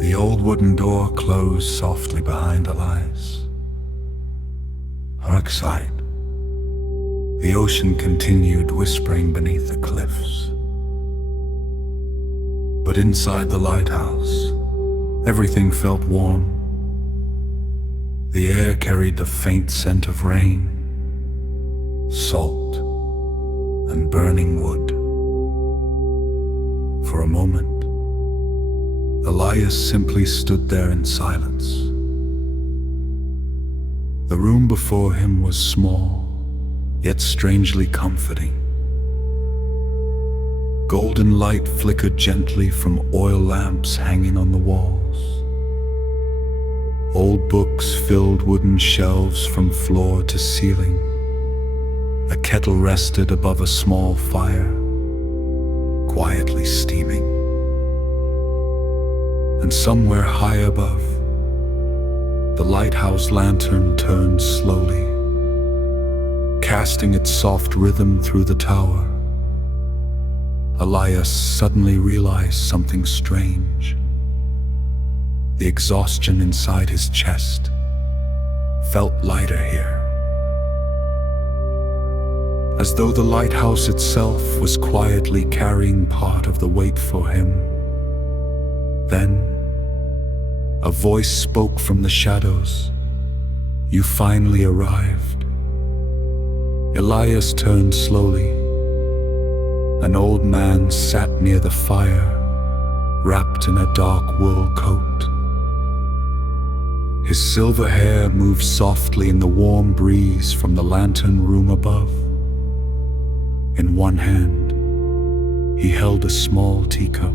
The old wooden door closed softly behind Elias. Outside, the ocean continued whispering beneath the cliffs. But inside the lighthouse, everything felt warm. The air carried the faint scent of rain, salt, and burning wood. For a moment, Elias simply stood there in silence. The room before him was small, yet strangely comforting. Golden light flickered gently from oil lamps hanging on the walls. Old books filled wooden shelves from floor to ceiling. A kettle rested above a small fire, quietly steaming. And somewhere high above, the lighthouse lantern turned slowly, casting its soft rhythm through the tower. Elias suddenly realized something strange. The exhaustion inside his chest felt lighter here, as though the lighthouse itself was quietly carrying part of the weight for him. Then, a voice spoke from the shadows. "You finally arrived." Elias turned slowly. An old man sat near the fire, wrapped in a dark wool coat. His silver hair moved softly in the warm breeze from the lantern room above. In one hand, he held a small teacup.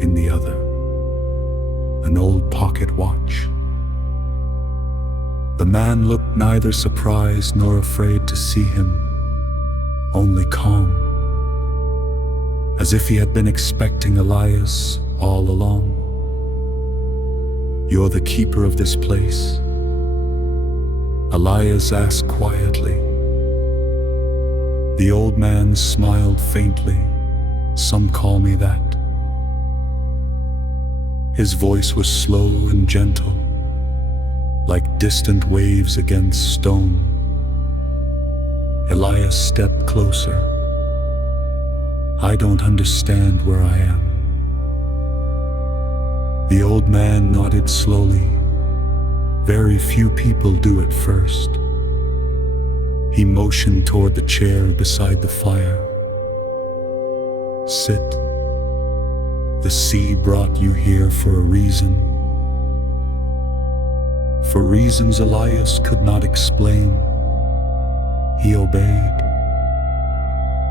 In the other, an old pocket watch. The man looked neither surprised nor afraid to see him, only calm, as if he had been expecting Elias all along. "You're the keeper of this place?" Elias asked quietly. The old man smiled faintly. "Some call me that." His voice was slow and gentle, like distant waves against stone. Elias stepped closer. "I don't understand where I am." The old man nodded slowly. "Very few people do at first." He motioned toward the chair beside the fire. "Sit. The sea brought you here for a reason." For reasons Elias could not explain, he obeyed.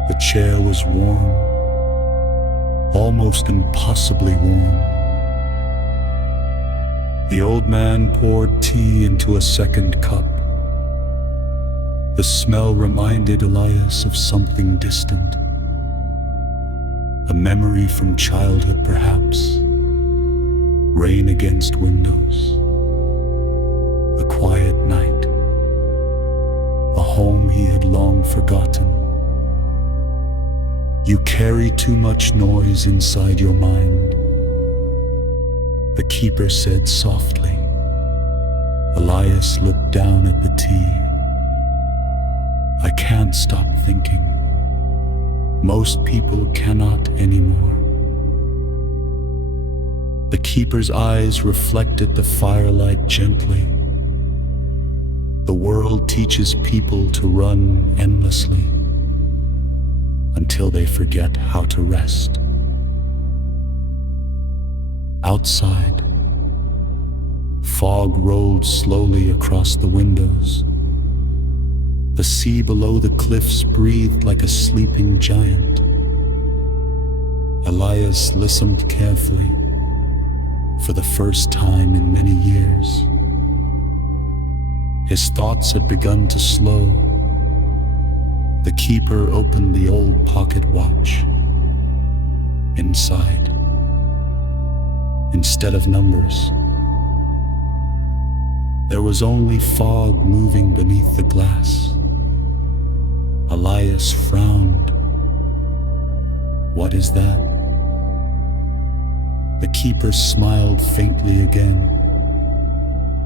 The chair was warm, almost impossibly warm. The old man poured tea into a second cup. The smell reminded Elias of something distant. A memory from childhood, perhaps. Rain against windows. A quiet night. A home he had long forgotten. "You carry too much noise inside your mind," the keeper said softly. Elias looked down at the tea. "I can't stop thinking. Most people cannot anymore." The keeper's eyes reflected the firelight gently. The world teaches people to run endlessly until they forget how to rest. Outside, fog rolled slowly across the windows. The sea below the cliffs breathed like a sleeping giant. Elias listened carefully, for the first time in many years. His thoughts had begun to slow. The keeper opened the old pocket watch. Inside, instead of numbers, there was only fog moving beneath the glass. Elias frowned. "What is that?" The keeper smiled faintly again.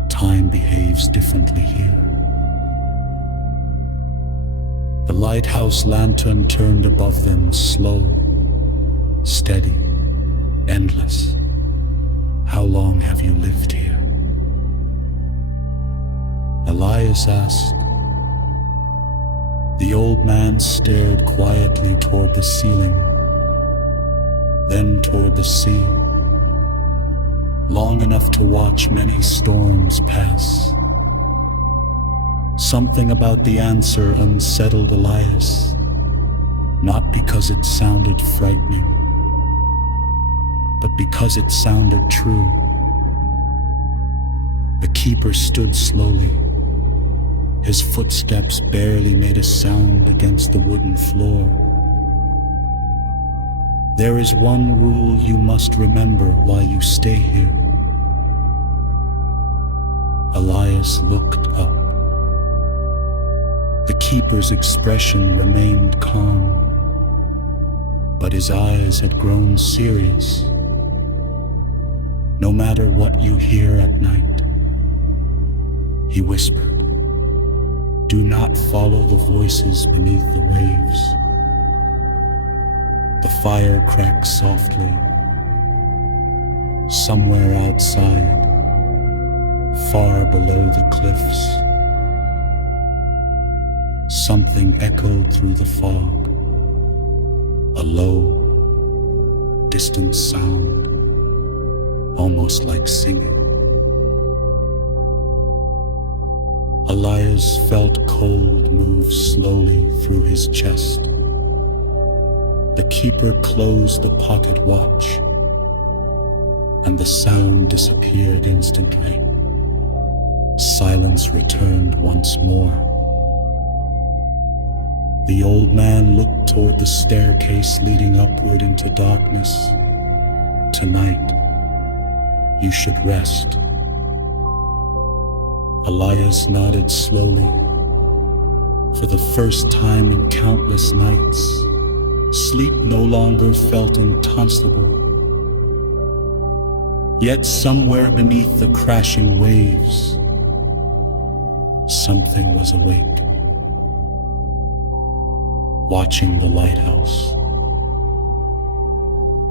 Time behaves differently here. The lighthouse lantern turned above them, slow, steady, endless. How long have you lived here? Elias asked. The old man stared quietly toward the ceiling, then toward the sea, long enough to watch many storms pass. Something about the answer unsettled Elias, not because it sounded frightening, but because it sounded true. The keeper stood slowly. His footsteps barely made a sound against the wooden floor. There is one rule you must remember while you stay here. Elias looked up. The keeper's expression remained calm, but his eyes had grown serious. No matter what you hear at night, he whispered, do not follow the voices beneath the waves. The fire cracked softly. Somewhere outside, far below the cliffs, something echoed through the fog, a low, distant sound, almost like singing. Elias felt cold move slowly through his chest. The keeper closed the pocket watch, and the sound disappeared instantly. Silence returned once more. The old man looked toward the staircase leading upward into darkness. Tonight, you should rest. Elias nodded slowly. For the first time in countless nights, sleep no longer felt inconceivable. Yet somewhere beneath the crashing waves, something was awake, watching the lighthouse,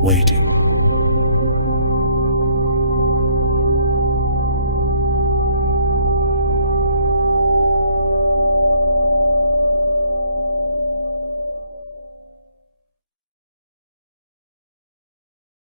waiting.